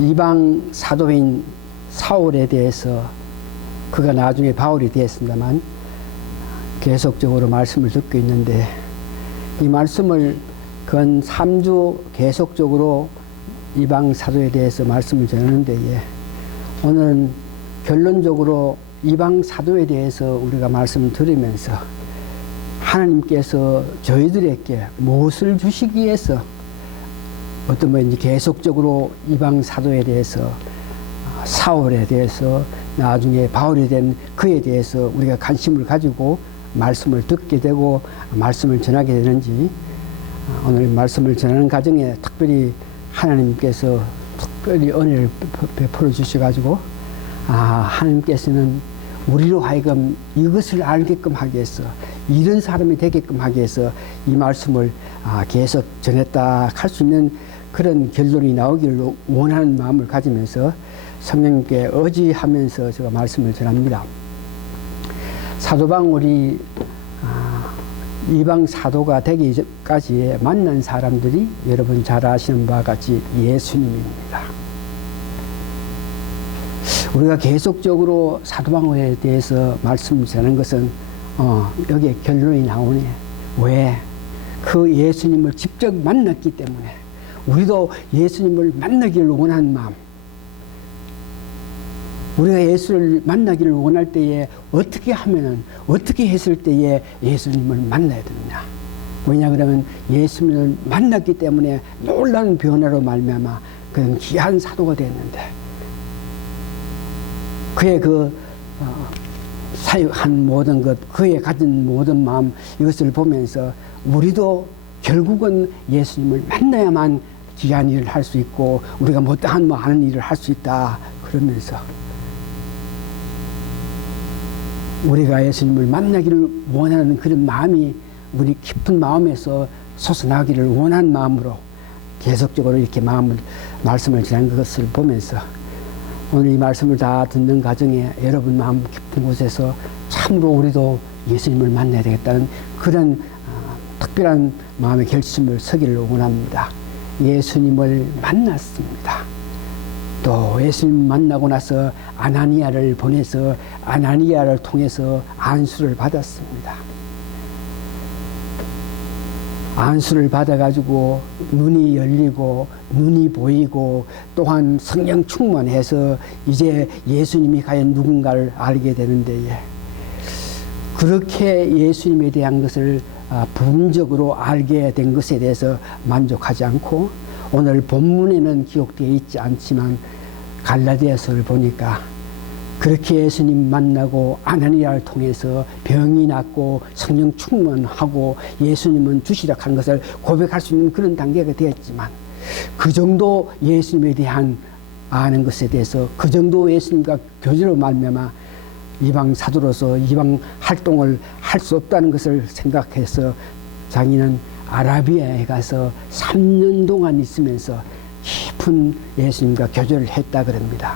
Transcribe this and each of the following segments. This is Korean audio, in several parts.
이방 사도인 사울에 대해서 그가 나중에 바울이 되었습니다만 계속적으로 말씀을 듣고 있는데, 이 말씀을 근 3주 계속적으로 이방 사도에 대해서 말씀을 전하는데, 오늘은 결론적으로 이방 사도에 대해서 우리가 말씀을 들으면서 하나님께서 저희들에게 무엇을 주시기 위해서 어떤 이제 계속적으로 이방 사도에 대해서, 사울에 대해서, 나중에 바울이 된 그에 대해서 우리가 관심을 가지고 말씀을 듣게 되고 말씀을 전하게 되는지, 오늘 말씀을 전하는 과정에 특별히 하나님께서 특별히 은혜를 베풀어 주셔가지고, 하나님께서는 우리로 하여금 이것을 알게끔 하기 위해서, 이런 사람이 되게끔 하기 위해서 이 말씀을 계속 전했다 할 수 있는 그런 결론이 나오기를 원하는 마음을 가지면서 성령님께 의지하면서 제가 말씀을 전합니다. 사도 바울이 이방 사도가 되기까지 만난 사람들이 여러분 잘 아시는 바와 같이 예수님입니다. 우리가 계속적으로 사도 바울에 대해서 말씀을 전하는 것은 여기에 결론이 나오네. 왜? 그 예수님을 직접 만났기 때문에. 우리도 예수님을 만나기를 원하는 마음, 우리가 예수를 만나기를 원할 때에 어떻게 하면은, 어떻게 했을 때에 예수님을 만나야 되느냐. 왜냐 그러면 예수님을 만났기 때문에 놀라운 변화로 말미암아 그런 귀한 사도가 됐는데, 그의 사역한 모든 것, 그의 가진 모든 마음, 이것을 보면서 우리도 결국은 예수님을 만나야만 귀한 일을 할 수 있고 우리가 못다한 하는 일을 할 수 있다. 그러면서 우리가 예수님을 만나기를 원하는 그런 마음이 우리 깊은 마음에서 솟아나기를 원하는 마음으로 계속적으로 이렇게 말씀을 전한 것을 보면서, 오늘 이 말씀을 다 듣는 과정에 여러분 마음 깊은 곳에서 참으로 우리도 예수님을 만나야 되겠다는 그런 특별한 마음의 결심을 서기를 원합니다. 예수님을 만났습니다. 또 예수님 만나고 나서 아나니아를 보내서 아나니아를 통해서 안수를 받았습니다. 안수를 받아가지고 눈이 열리고 눈이 보이고 또한 성령 충만해서 이제 예수님이 과연 누군가를 알게 되는데, 그렇게 예수님에 대한 것을 부분적으로 알게 된 것에 대해서 만족하지 않고, 오늘 본문에는 기록되어 있지 않지만 갈라디아서를 보니까 그렇게 예수님 만나고 아나니아를 통해서 병이 낫고 성령 충만하고 예수님은 주시라 한 것을 고백할 수 있는 그런 단계가 되었지만, 그 정도 예수님에 대한 아는 것에 대해서, 그 정도 예수님과 교제로 말미암아 이방 사도로서 이방 활동을 할 수 없다는 것을 생각해서 자기는 아라비아에 가서 3년 동안 있으면서 깊은 예수님과 교제를 했다 그럽니다.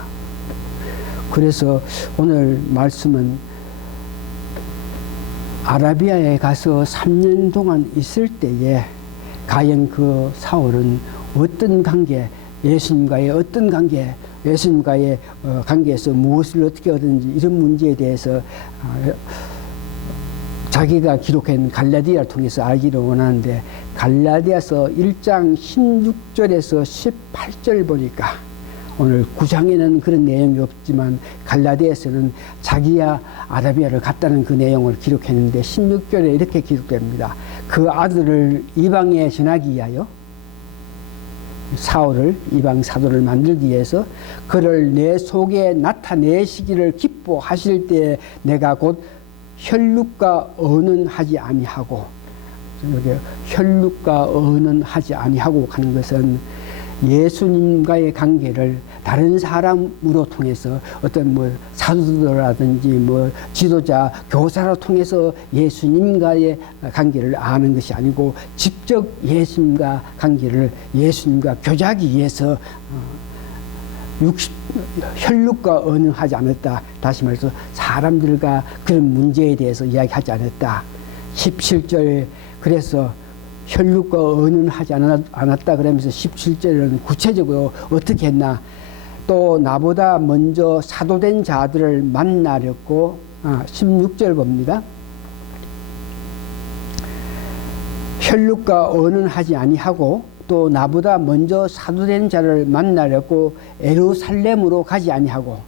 그래서 오늘 말씀은 아라비아에 가서 3년 동안 있을 때에 과연 그 사울은 어떤 관계, 예수님과의 어떤 관계, 예수님과의 관계에서 무엇을 어떻게 얻었는지, 이런 문제에 대해서 자기가 기록한 갈라디아를 통해서 알기를 원하는데, 갈라디아서 1장 16절에서 18절 보니까, 오늘 9장에는 그런 내용이 없지만 갈라디아서는 자기야 아라비아를 갔다는 그 내용을 기록했는데 16절에 이렇게 기록됩니다. 그 아들을 이방에 전하기 위하여, 사울을 이방 사도를 만들기 위해서 그를 내 속에 나타내시기를 기뻐하실 때 내가 곧 혈육과 언은 하지 아니하고, 여기 혈육과 언은 하지 아니하고 하는 것은 예수님과의 관계를 다른 사람으로 통해서, 어떤 사도라든지 지도자, 교사로 통해서 예수님과의 관계를 아는 것이 아니고, 직접 예수님과 관계를, 예수님과 교제하기 위해서 혈육과 언어하지 않았다. 다시 말해서 사람들과 그런 문제에 대해서 이야기하지 않았다. 17절, 그래서 혈육과 언어는 하지 않았다 그러면서 17절에는 구체적으로 어떻게 했나, 또 나보다 먼저 사도된 자들을 만나렸고 16절 봅니다. 혈육과 언언하지 아니하고 또 나보다 먼저 사도된 자를 만나렸고 예루살렘으로 가지 아니하고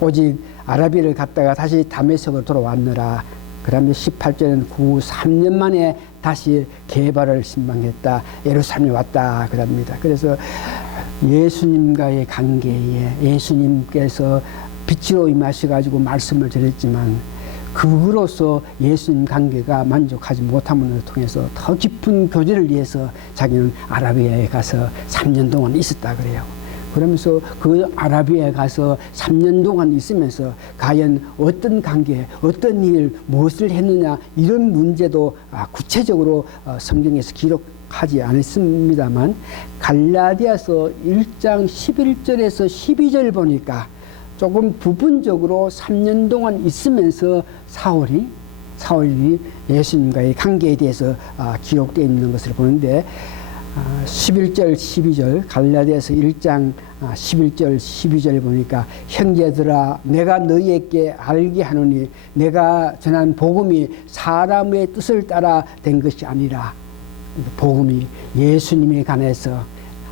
오직 아라비를 갔다가 다시 다메섹으로 돌아왔느라. 그 다음에 18절은 3년 만에 다시 게바를 신방했다. 예루살렘에 왔다 그럽니다. 그래서 예수님과의 관계에 예수님께서 빛으로 임하셔가지고 말씀을 전했지만 그로서 예수님 관계가 만족하지 못함을 통해서 더 깊은 교제를 위해서 자기는 아라비아에 가서 3년 동안 있었다 그래요. 그러면서 그 아라비아에 가서 3년 동안 있으면서 과연 어떤 관계, 어떤 일, 무엇을 했느냐 이런 문제도 구체적으로 성경에서 기록하지 않았습니다만 갈라디아서 1장 11절에서 12절 보니까 조금 부분적으로 3년 동안 있으면서 사울이 예수님과의 관계에 대해서 기록되어 있는 것을 보는데 11절 12절 갈라디아서 1장 11절 12절 보니까 형제들아 내가 너희에게 알게 하노니 내가 전한 복음이 사람의 뜻을 따라 된 것이 아니라 복음이 예수님에 관해서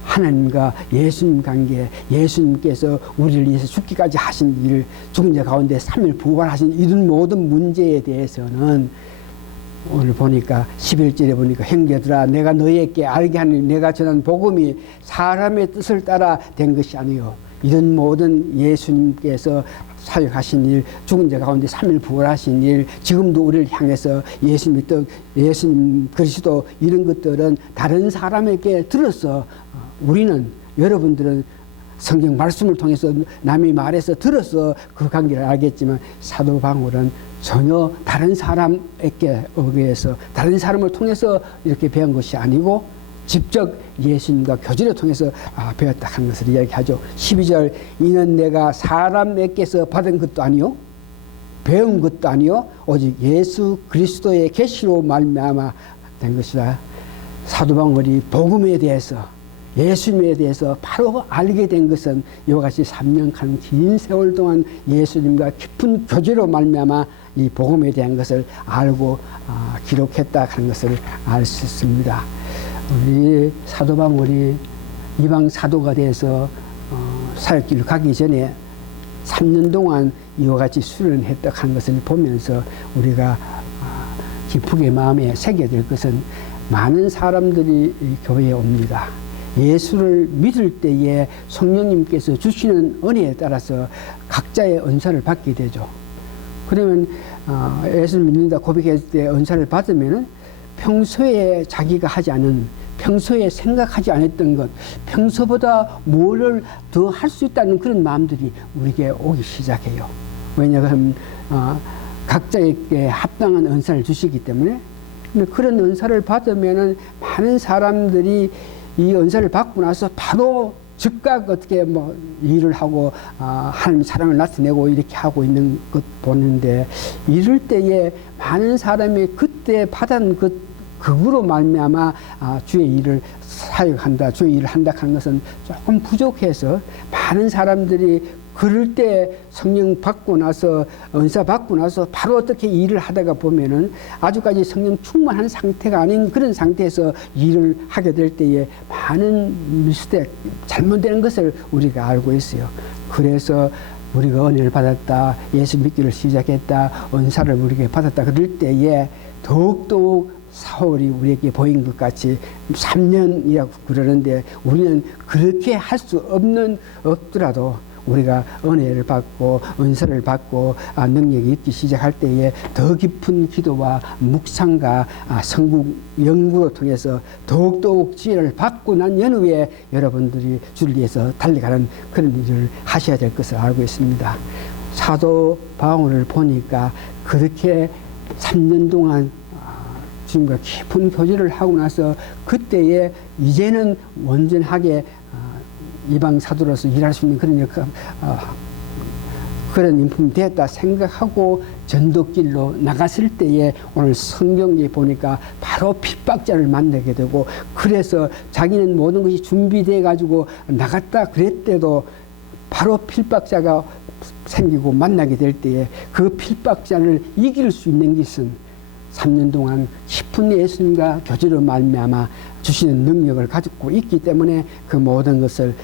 하나님과 예수님 관계, 예수님께서 우리를 위해서 죽기까지 하신 일, 죽은 자 가운데 3일 부활하신 이런 모든 문제에 대해서는 오늘 보니까 11절에 보니까 형제들아 내가 너희에게 알게 하니 내가 전한 복음이 사람의 뜻을 따라 된 것이 아니요 이런 모든 예수님께서 사역하신 일, 죽은 자 가운데 3일 부활하신 일, 지금도 우리를 향해서 예수님의 뜻, 예수님 그리스도 이런 것들은 다른 사람에게 들어서 우리는 여러분들은 성경 말씀을 통해서 남이 말해서 들어서 그 관계를 알겠지만 사도 바울은 전혀 다른 사람에게 의해서 다른 사람을 통해서 이렇게 배운 것이 아니고 직접 예수님과 교제를 통해서 배웠다 하는 것을 이야기하죠. 12절 이는 내가 사람에게서 받은 것도 아니요 배운 것도 아니요 오직 예수 그리스도의 계시로 말미암아 된 것이다. 사도 바울이 복음에 대해서 예수님에 대해서 바로 알게 된 것은 이와 같이 3년간 긴 세월 동안 예수님과 깊은 교제로 말미암아 이 복음에 대한 것을 알고 기록했다 하는 것을 알 수 있습니다. 우리 사도 바울이 이방 사도가 돼서 사역길을 가기 전에 3년 동안 이와 같이 수련했다 하는 것을 보면서 우리가 깊게 마음에 새겨야 될 것은 많은 사람들이 교회에 옵니다. 예수를 믿을 때에 성령님께서 주시는 은혜에 따라서 각자의 은사를 받게 되죠. 그러면 예수를 믿는다 고백했을 때 은사를 받으면 평소에 자기가 하지 않은 평소에 생각하지 않았던 것 평소보다 뭐를 더 할 수 있다는 그런 마음들이 우리에게 오기 시작해요. 왜냐하면 각자에게 합당한 은사를 주시기 때문에 그런 은사를 받으면 많은 사람들이 이 은사를 받고 나서 바로 즉각 어떻게 일을 하고 하나님 사랑을 나타내고 이렇게 하고 있는 것 보는데 이럴 때에 많은 사람이 그때 받은 그거로 말미암아 주의 일을 사역한다, 주의 일을 한다 하는 것은 조금 부족해서 많은 사람들이 그럴 때 성령 받고 나서 은사 받고 나서 바로 어떻게 일을 하다가 보면은 아주까지 성령 충만한 상태가 아닌 그런 상태에서 일을 하게 될 때에 많은 미스텍 잘못되는 것을 우리가 알고 있어요. 그래서 우리가 은혜를 받았다, 예수 믿기를 시작했다, 은사를 우리에게 받았다 그럴 때에 더욱더욱 사울이 우리에게 보인 것 같이 3년이라고 그러는데 우리는 그렇게 할 수 없더라도 우리가 은혜를 받고 은사를 받고 능력이 있기 시작할 때에 더 깊은 기도와 묵상과 성국 연구를 통해서 더욱더욱 지혜를 받고 난 연후에 여러분들이 주를 위해서 달려가는 그런 일을 하셔야 될 것을 알고 있습니다. 사도 바울을 보니까 그렇게 3년 동안 주님과 깊은 교제를 하고 나서 그때에 이제는 온전하게 이방 사도로서 일할 수 있는 그런 역할, 그런 인품이 되었다 생각하고 전도길로 나갔을 때에 오늘 성경에 보니까 바로 핍박자를 만나게 되고 그래서 자기는 모든 것이 준비돼 가지고 나갔다 그랬대도 바로 필박자가 생기고 만나게 될 때에 그 필박자를 이길 수 있는 것은 3년 동안 깊은 예수님과 교제로 말미암아 주시는 능력을 가지고 있기 때문에 그 모든 것을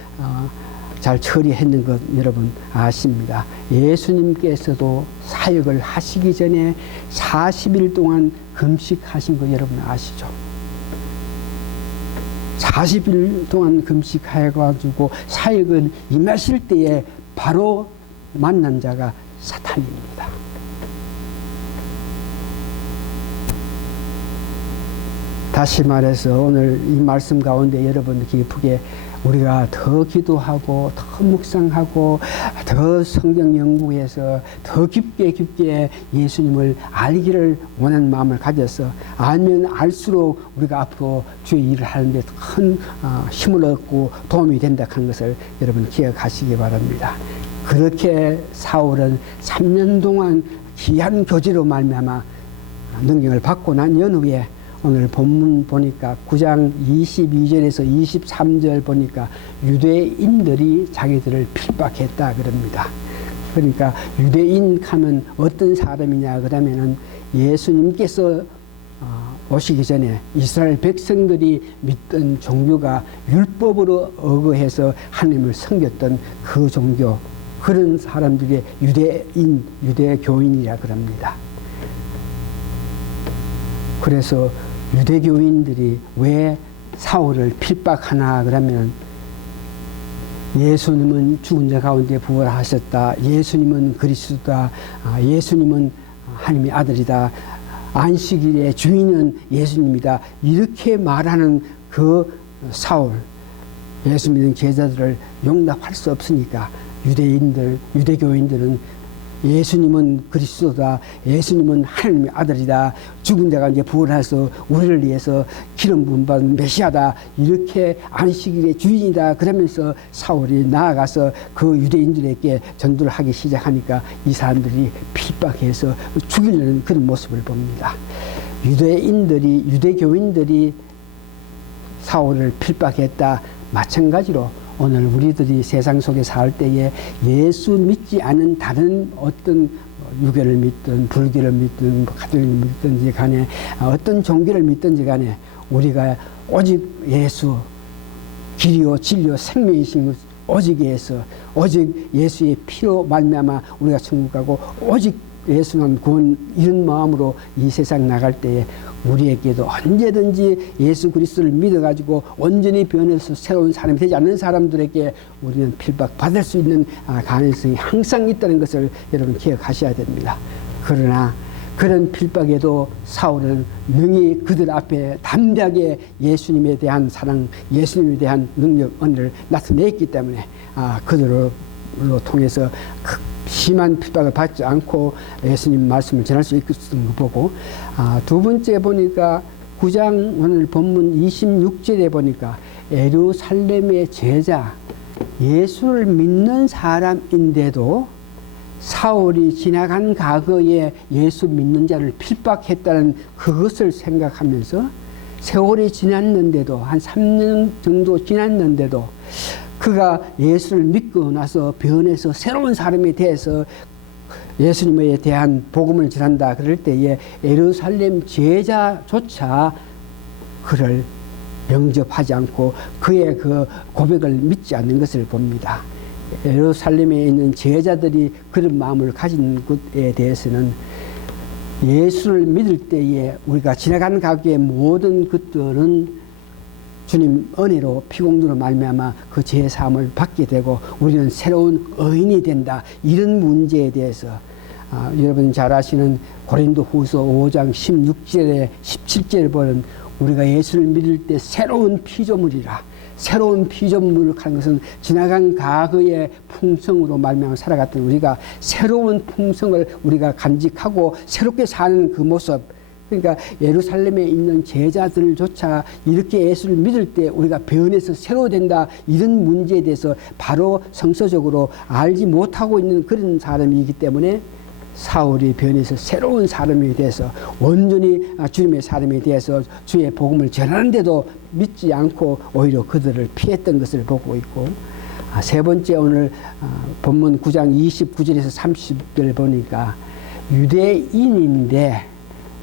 잘 처리했는 것 여러분 아십니다. 예수님께서도 사역을 하시기 전에 40일 동안 금식하신 거 여러분 아시죠? 40일 동안 금식해가지고 사역을 임하실 때에 바로 만난 자가 사탄입니다. 다시 말해서 오늘 이 말씀 가운데 여러분 기쁘게 우리가 더 기도하고 더 묵상하고 더 성경 연구해서 더 깊게 예수님을 알기를 원하는 마음을 가져서 알면 알수록 우리가 앞으로 주의 일을 하는 데 큰 힘을 얻고 도움이 된다 하는 것을 여러분 기억하시기 바랍니다. 그렇게 사울은 3년 동안 귀한 교제로 말미암아 능력을 받고 난 연후에 오늘 본문 보니까 9장 22절에서 23절 보니까 유대인들이 자기들을 핍박했다 그럽니다. 그러니까 유대인 하면 어떤 사람이냐 그러면은 예수님께서 오시기 전에 이스라엘 백성들이 믿던 종교가 율법으로 어거해서 하나님을 섬겼던 그 종교, 그런 사람들이 유대인, 유대교인이라 그럽니다. 그래서 유대교인들이 왜 사울을 핍박하나 그러면 예수님은 죽은 자 가운데 부활하셨다. 예수님은 그리스도다. 예수님은 하나님의 아들이다. 안식일의 주인은 예수님이다. 이렇게 말하는 그 사울, 예수 믿는 제자들을 용납할 수 없으니까 유대교인들은 예수님은 그리스도다. 예수님은 하나님의 아들이다. 죽은 자가 이제 부활해서 우리를 위해서 기름 부음 받은 메시아다. 이렇게 안식일의 주인이다. 그러면서 사울이 나아가서 그 유대인들에게 전도를 하기 시작하니까 이 사람들이 핍박해서 죽이려는 그런 모습을 봅니다. 유대교인들이 사울을 핍박했다. 마찬가지로 오늘 우리들이 세상 속에 살 때에 예수 믿지 않은 다른 어떤 유교를 믿든 불교를 믿든 가톨릭을 믿든지 간에 어떤 종교를 믿든지 간에 우리가 오직 예수 길이요 진리요 생명이신 것 오직 오직 예수의 피로 말미암아 우리가 천국 가고 오직 예수만 구원 이런 마음으로 이 세상 나갈 때에 우리에게도 언제든지 예수 그리스도를 믿어가지고 온전히 변해서 새로운 사람이 되지 않는 사람들에게 우리는 핍박받을 수 있는 가능성이 항상 있다는 것을 여러분 기억하셔야 됩니다. 그러나 그런 핍박에도 사울은 능히 그들 앞에 담대하게 예수님에 대한 사랑, 예수님에 대한 능력, 은혜를 나타냈기 때문에 그들로 통해서 심한 핍박을 받지 않고 예수님 말씀을 전할 수 있었던 거 보고 두 번째 보니까 9장 오늘 본문 26절에 보니까 예루살렘의 제자 예수를 믿는 사람인데도 사울이 지나간 과거에 예수 믿는 자를 핍박했다는 그것을 생각하면서 세월이 지났는데도 한 3년 정도 지났는데도 그가 예수를 믿고 나서 변해서 새로운 사람이 돼서 예수님에 대한 복음을 전한다 그럴 때에 예루살렘 제자조차 그를 영접하지 않고 그의 그 고백을 믿지 않는 것을 봅니다. 예루살렘에 있는 제자들이 그런 마음을 가진 것에 대해서는 예수를 믿을 때에 우리가 지나간 과거의 모든 것들은 주님 은혜로 피공도로 말미암아 그 죄 사함을 받게 되고 우리는 새로운 의인이 된다. 이런 문제에 대해서 여러분 잘 아시는 고린도후서 5장 16절에 17절을 보면 우리가 예수를 믿을 때 새로운 피조물이라. 새로운 피조물을 하는 것은 지나간 과거의 풍성으로 말미암아 살아갔던 우리가 새로운 풍성을 우리가 간직하고 새롭게 사는 그 모습. 그러니까 예루살렘에 있는 제자들조차 이렇게 예수를 믿을 때 우리가 변해서 새로 된다 이런 문제에 대해서 바로 성서적으로 알지 못하고 있는 그런 사람이기 때문에 사울이 변해서 새로운 사람이 돼서 온전히 주님의 사람이 되어서 주의 복음을 전하는데도 믿지 않고 오히려 그들을 피했던 것을 보고 있고 세 번째 오늘 본문 9장 29절에서 30절 보니까 유대인인데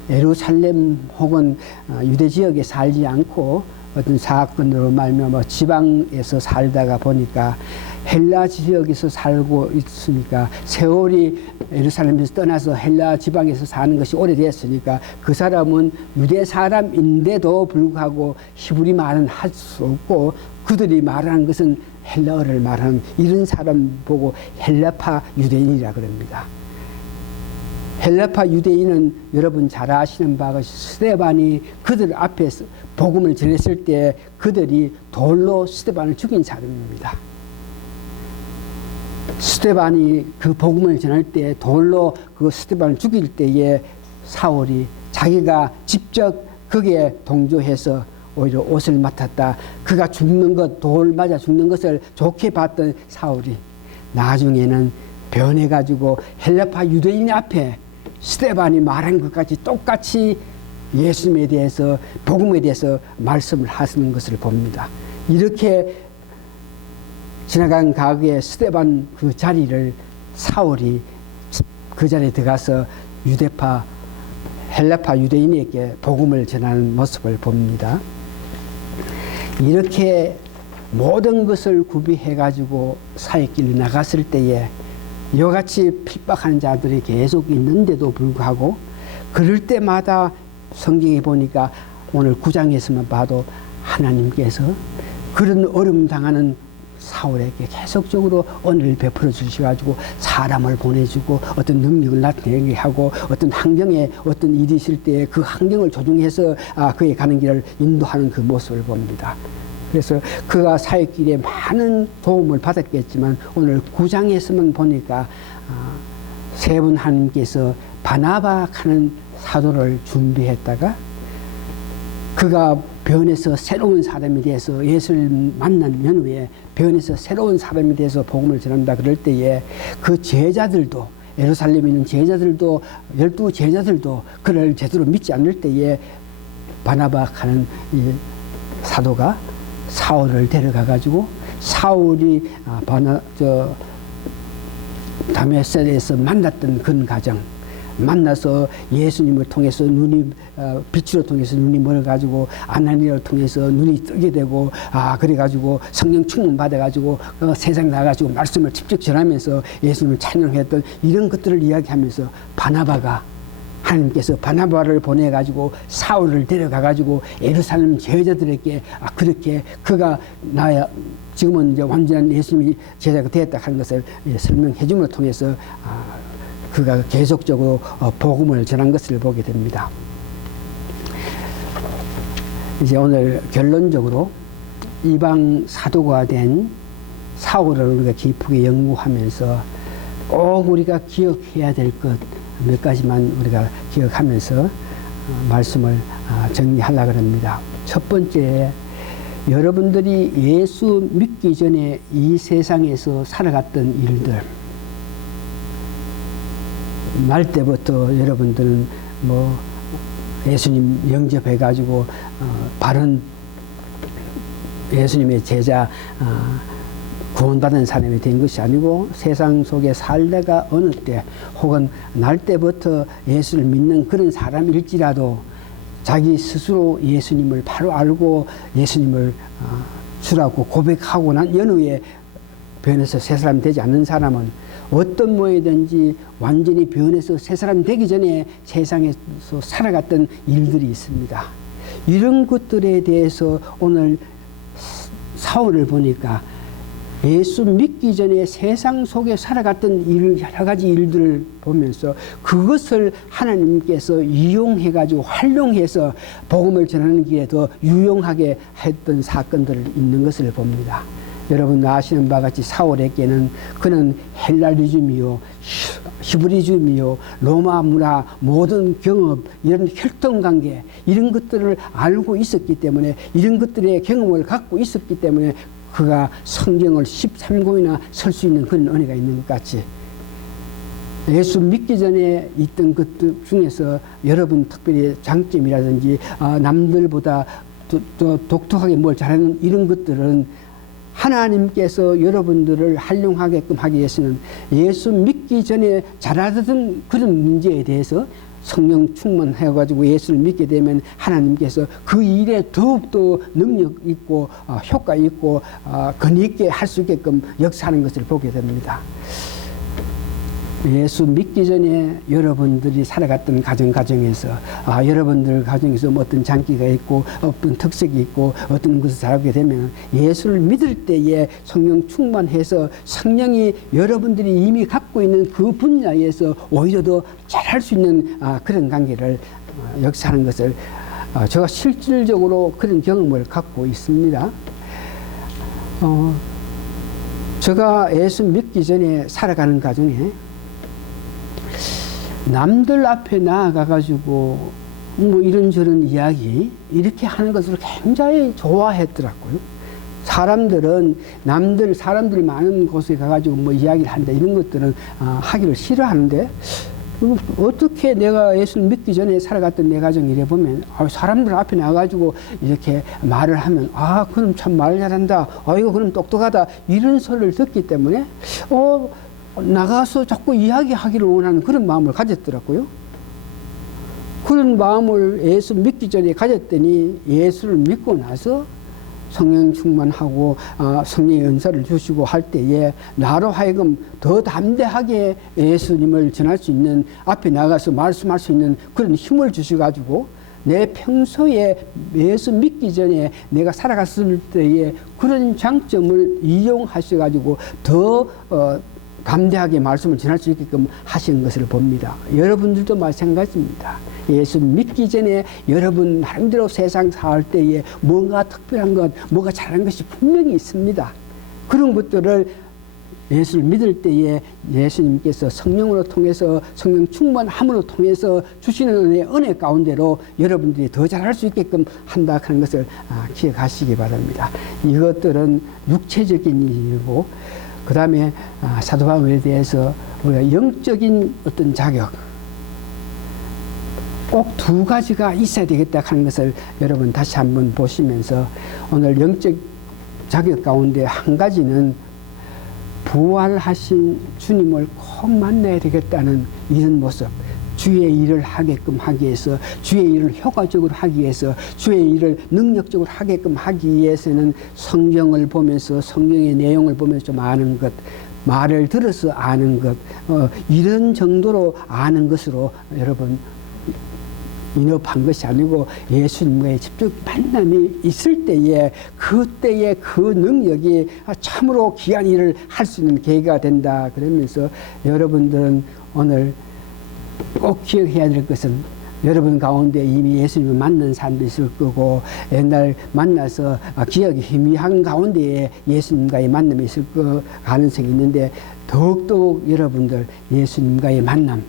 예루살렘 혹은 유대 지역에 살지 않고 어떤 사건으로 말미암아 지방에서 살다가 보니까 헬라 지역에서 살고 있으니까 세월이 예루살렘에서 떠나서 헬라 지방에서 사는 것이 오래됐으니까 그 사람은 유대 사람인데도 불구하고 히브리 말은 할 수 없고 그들이 말하는 것은 헬라어를 말하는 이런 사람 보고 헬라파 유대인이라 그럽니다. 헬라파 유대인은 여러분 잘 아시는 바가 스데반이 그들 앞에서 복음을 전했을 때 그들이 돌로 스데반을 죽인 사람입니다. 스데반이 그 복음을 전할 때 돌로 그 스데반을 죽일 때에 사울이 자기가 직접 거기에 동조해서 오히려 옷을 맡았다. 그가 죽는 것, 돌 맞아 죽는 것을 좋게 봤던 사울이 나중에는 변해가지고 헬라파 유대인 앞에 스데반이 말한 것까지 똑같이 예수님에 대해서 복음에 대해서 말씀을 하시는 것을 봅니다. 이렇게 지나간 과거에 스데반 그 자리를 사울이 그 자리에 들어가서 유대파 헬라파 유대인에게 복음을 전하는 모습을 봅니다. 이렇게 모든 것을 구비해 가지고 사역길을 나갔을 때에 이같이 핍박한 자들이 계속 있는데도 불구하고 그럴 때마다 성경에 보니까 오늘 9장에서만 봐도 하나님께서 그런 어려움 당하는 사울에게 계속적으로 은혜를 베풀어 주셔가지고 사람을 보내주고 어떤 능력을 나타내게 하고 어떤 환경에 어떤 일이 있을 때 그 환경을 조정해서 그의 가는 길을 인도하는 그 모습을 봅니다. 그래서 그가 사역길에 많은 도움을 받았겠지만 오늘 9장에서만 보니까 세 분 하나님께서 바나바 하는 사도를 준비했다가 그가 변해서 새로운 사람이 돼서 예수를 만난 연후에 변해서 새로운 사람이 돼서 복음을 전한다 그럴 때에 그 제자들도 예루살렘에 있는 제자들도 12 제자들도 그를 제대로 믿지 않을 때에 바나바 하는 이 사도가 사울을 데려가 가지고 사울이 다메섹에서 만났던 그런 가정 만나서 예수님을 통해서 눈이 빛으로 통해서 눈이 멀어가지고 아나니아를 통해서 눈이 뜨게 되고 그래가지고 성령 충만 받아가지고 세상 나가지고 말씀을 직접 전하면서 예수님을 찬양했던 이런 것들을 이야기하면서 바나바가 하나님께서 바나바를 보내가지고 사울을 데려가가지고 예루살렘 제자들에게 그렇게 그가 나야 지금은 이제 완전한 예수님이 제자가 되었다 하는 것을 설명해 줌을 통해서 그가 계속적으로 복음을 전한 것을 보게 됩니다. 이제 오늘 결론적으로 이방 사도가 된 사울을 우리가 깊게 연구하면서 꼭 우리가 기억해야 될 것 몇 가지만 우리가 기억하면서 말씀을 정리하려고 합니다. 첫 번째, 여러분들이 예수 믿기 전에 이 세상에서 살아갔던 일들 날 때부터 여러분들은 뭐 예수님 영접해 가지고 바른 예수님의 제자 구원받은 사람이 된 것이 아니고 세상 속에 살다가 어느 때 혹은 날 때부터 예수를 믿는 그런 사람일지라도 자기 스스로 예수님을 바로 알고 예수님을 주라고 고백하고 난 연후에 변해서 새 사람 되지 않는 사람은 어떤 모이든지 완전히 변해서 새 사람 되기 전에 세상에서 살아갔던 일들이 있습니다. 이런 것들에 대해서 오늘 사울을 보니까 예수 믿기 전에 세상 속에 살아갔던 여러 가지 일들을 보면서 그것을 하나님께서 이용해가지고 활용해서 복음을 전하는 길에 더 유용하게 했던 사건들이 있는 것을 봅니다. 여러분 아시는 바와 같이 사울에게는 그는 헬라리즘이요 히브리즘이요 로마 문화 모든 경험 이런 혈통관계 이런 것들을 알고 있었기 때문에 이런 것들의 경험을 갖고 있었기 때문에 그가 성경을 13권이나 설 수 있는 그런 은혜가 있는 것 같이 예수 믿기 전에 있던 것들 중에서 여러분 특별히 장점이라든지 남들보다 또 독특하게 뭘 잘하는 이런 것들은 하나님께서 여러분들을 활용하게끔 하기 위해서는 예수 믿기 전에 잘하던 그런 문제에 대해서 성령 충만해가지고 예수를 믿게 되면 하나님께서 그 일에 더욱더 능력 있고 효과 있고 권위 있게 할 수 있게끔 역사하는 것을 보게 됩니다. 예수 믿기 전에 여러분들이 살아갔던 가정에서 여러분들 가정에서 뭐 어떤 장기가 있고 어떤 특색이 있고 어떤 것을 잘하게 되면 예수를 믿을 때에 성령 충만해서 성령이 여러분들이 이미 갖고 있는 그 분야에서 오히려 더 잘할 수 있는 그런 관계를 역사하는 것을 제가 실질적으로 그런 경험을 갖고 있습니다. 제가 예수 믿기 전에 살아가는 가정에 남들 앞에 나아가가지고 뭐 이런저런 이야기 이렇게 하는 것을 굉장히 좋아했더라고요. 사람들은 사람들 많은 곳에 가가지고 뭐 이야기를 한다 이런 것들은 하기를 싫어하는데 어떻게 내가 예수를 믿기 전에 살아갔던 내 가정 이래 보면 사람들 앞에 나가지고 이렇게 말을 하면 그럼 참 말 잘한다. 이거 그럼 똑똑하다. 이런 소리를 듣기 때문에 나가서 자꾸 이야기하기를 원하는 그런 마음을 가졌더라고요. 그런 마음을 예수 믿기 전에 가졌더니 예수를 믿고 나서 성령 충만하고 성령의 은사를 주시고 할 때에 나로 하여금 더 담대하게 예수님을 전할 수 있는 앞에 나가서 말씀할 수 있는 그런 힘을 주셔가지고 내 평소에 예수 믿기 전에 내가 살아갔을 때의 그런 장점을 이용하셔가지고 더 담대하게 말씀을 전할 수 있게끔 하신 것을 봅니다. 여러분들도 마찬가지입니다. 예수 믿기 전에 여러분 나름대로 세상 살 때에 뭔가 특별한 것, 뭐가 잘한 것이 분명히 있습니다. 그런 것들을 예수를 믿을 때에 예수님께서 성령으로 통해서 성령 충만함으로 통해서 주시는 은혜 가운데로 여러분들이 더 잘할 수 있게끔 한다 하는 것을 기억하시기 바랍니다. 이것들은 육체적인 일이고 그 다음에 사도 바울에 대해서 우리가 영적인 어떤 자격 꼭 두 가지가 있어야 되겠다 하는 것을 여러분 다시 한번 보시면서 오늘 영적 자격 가운데 한 가지는 부활하신 주님을 꼭 만나야 되겠다는 이런 모습, 주의 일을 하게끔 하기 위해서, 주의 일을 효과적으로 하기 위해서, 주의 일을 능력적으로 하게끔 하기 위해서는 성경을 보면서 성경의 내용을 보면서 좀 아는 것, 말을 들어서 아는 것, 이런 정도로 아는 것으로 여러분 인업한 것이 아니고 예수님과의 직접 만남이 있을 때에 그때의 그 능력이 참으로 귀한 일을 할 수 있는 계기가 된다. 그러면서 여러분들은 오늘 꼭 기억해야 될 것은 여러분 가운데 이미 예수님을 만난 사람도 있을 거고 옛날 만나서 기억이 희미한 가운데에 예수님과의 만남이 있을 거 가능성이 있는데 더욱더 여러분들 예수님과의 만남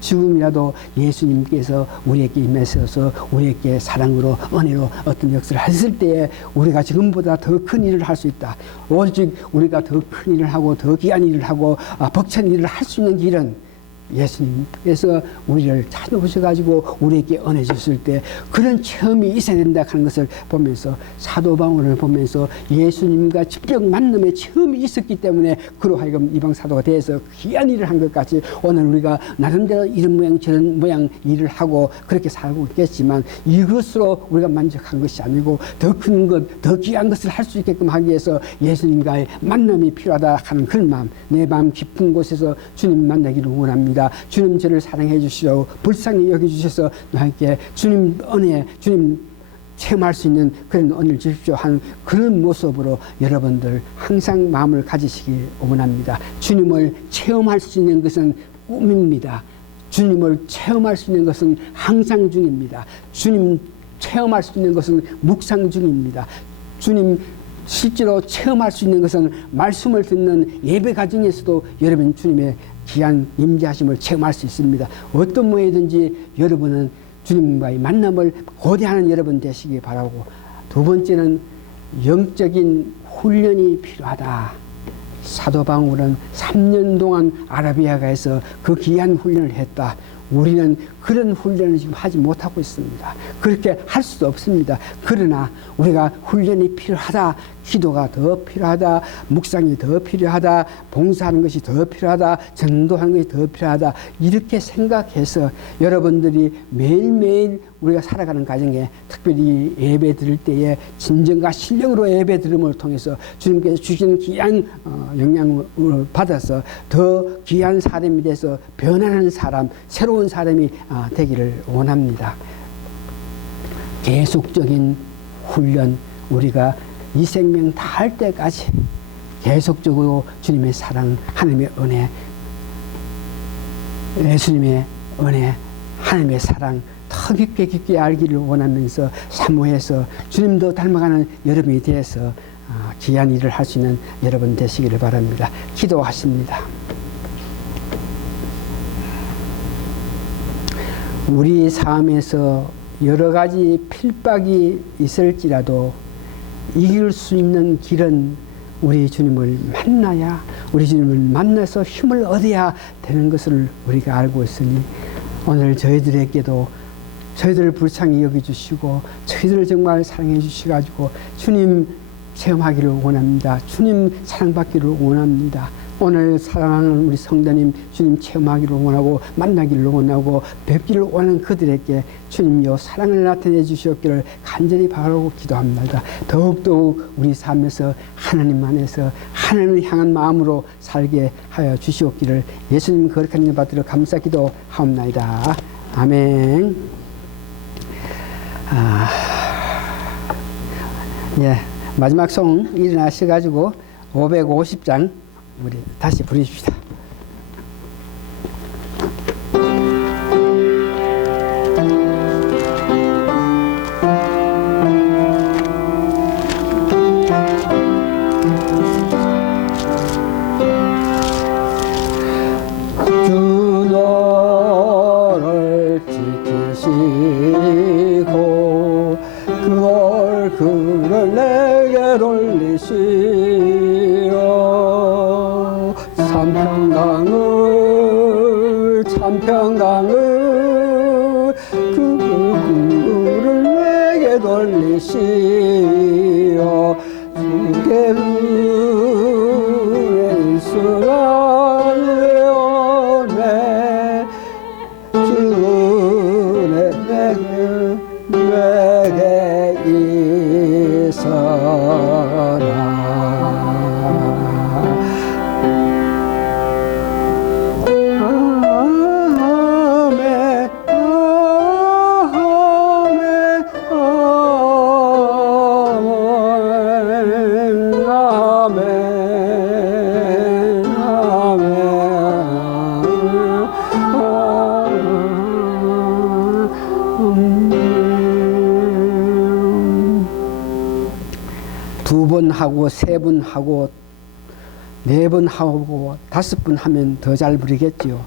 지금이라도 예수님께서 우리에게 임하셔서 우리에게 사랑으로 은혜로 어떤 역사를 하실 때에 우리가 지금보다 더 큰 일을 할 수 있다. 오직 우리가 더 큰 일을 하고 더 귀한 일을 하고 벅찬 일을 할 수 있는 길은 예수님께서 우리를 찾아오셔가지고 우리에게 은혜 주실 때 그런 체험이 있어야 된다 하는 것을 보면서 사도 바울을 보면서 예수님과 직접 만남의 체험이 있었기 때문에 그로 하여금 이방 사도가 돼서 귀한 일을 한 것 같이 오늘 우리가 나름대로 이런 모양 저런 모양 일을 하고 그렇게 살고 있겠지만 이것으로 우리가 만족한 것이 아니고 더 큰 것, 더 귀한 것을 할 수 있게끔 하기 위해서 예수님과의 만남이 필요하다 하는 그런 마음, 내 마음 깊은 곳에서 주님 만나기를 원합니다. 주님 저를 사랑해 주시오. 불쌍히 여겨주셔서 나에게 주님 은혜, 주님 체험할 수 있는 그런 은혜를 주십시오 하는 그런 모습으로 여러분들 항상 마음을 가지시기 원합니다. 주님을 체험할 수 있는 것은 꿈입니다. 주님을 체험할 수 있는 것은 항상 중입니다. 주님 체험할 수 있는 것은 묵상 중입니다. 주님 실제로 체험할 수 있는 것은 말씀을 듣는 예배 과정에서도 여러분 주님의 귀한 임재하심을 체험할 수 있습니다. 어떤 모양이든지 여러분은 주님과의 만남을 고대하는 여러분 되시기 바라고 두 번째는 영적인 훈련이 필요하다. 사도 바울은 3년 동안 아라비아가에서 그 귀한 훈련을 했다. 우리는 그런 훈련을 지금 하지 못하고 있습니다. 그렇게 할 수도 없습니다. 그러나 우리가 훈련이 필요하다, 기도가 더 필요하다, 묵상이 더 필요하다, 봉사하는 것이 더 필요하다, 전도하는 것이 더 필요하다, 이렇게 생각해서 여러분들이 매일매일 우리가 살아가는 가정에 특별히 예배 드릴 때에 진정과 신령으로 예배 드림을 통해서 주님께서 주시는 귀한 영향을 받아서 더 귀한 사람이 돼서 변하는 사람, 새로운 사람이 되기를 원합니다. 계속적인 훈련, 우리가 이 생명 다할 때까지 계속적으로 주님의 사랑, 하나님의 은혜, 예수님의 은혜, 하나님의 사랑 더 깊게 알기를 원하면서 사모해서 주님도 닮아가는 여러분이 되어서 귀한 일을 할 수 있는 여러분 되시기를 바랍니다. 기도하십니다. 우리 삶에서 여러 가지 필박이 있을지라도 이길 수 있는 길은 우리 주님을 만나야, 우리 주님을 만나서 힘을 얻어야 되는 것을 우리가 알고 있으니 오늘 저희들에게도 저희들을 불쌍히 여겨주시고 저희들을 정말 사랑해 주셔가지고 주님 체험하기를 원합니다. 주님 사랑받기를 원합니다. 오늘 사랑하는 우리 성도님 주님 체험하기를 원하고 만나기를 원하고 뵙기를 원하는 그들에게 주님여 사랑을 나타내 주시옵기를 간절히 바라고 기도합니다. 더욱더욱 우리 삶에서 하나님 안에서 하나님을 향한 마음으로 살게 하여 주시옵기를 예수님 거룩한 이름 받들어 감사 기도하옵나이다. 아멘. 예, 마지막 송 일어나셔가지고 550장 우리 다시 부르십시다. 주 너를 지키시고 그 얼굴을 내게 돌리시오. 참평강을 그 얼굴을 내게 돌리시오. 주께 은수라네 주내 내게 있어라. 두 번 하고 세 번 하고 네 번 하고 다섯 번 하면 더 잘 부르겠지요.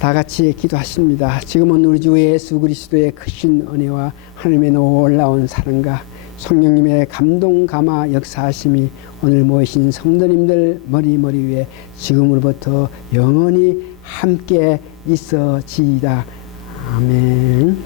다 같이 기도하십니다. 지금은 우리 주 예수 그리스도의 크신 은혜와 하나님의 놀라운 사랑과 성령님의 감동 감화 역사하심이 오늘 모이신 성도님들 머리 위에 지금으로부터 영원히 함께 있어지이다. 아멘.